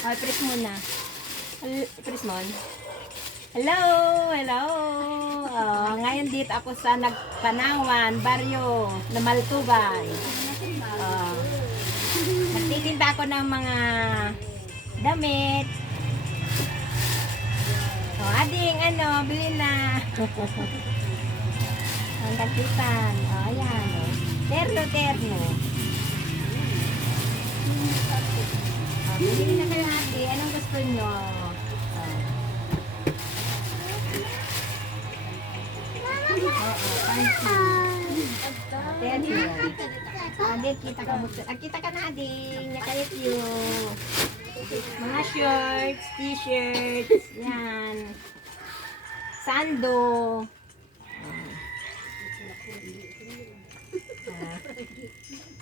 Ay, press mo na. Al- Press mo. Hello! Hello! Oh, ngayon dito ako sa Nagpanawan, Baryo, Namaltuban. Oh. Nagtitinda ako ng mga damit. Oh, ading, ano, bili na. Ang kapitan. Oh, ayan. Terno, terno. Bili na kayo ate. Anong gusto nyo? Ah, Ading, kita ka mo. Ah, kita ka na, ading. Nakayat yun. Mga shorts, t-shirts, yan. Sando.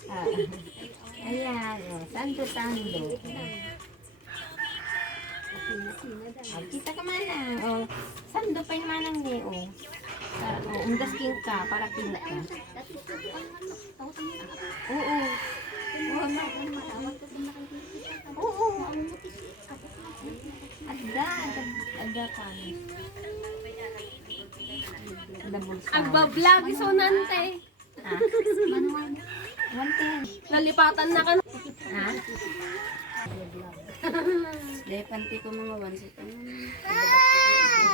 Ah. Ah. Ayan, oh, sando, sando. Ah, kita ka man lang. Oh, sando pa yung manang ni, oh. Para, oh, undas king ka, para kita. Oo. Oo. Oo. Ada, ada kan. Ada bulsa. Agbablog so nante. Ha? Nalipatan na ka. Ha? Panty ko mga wansit. Ano?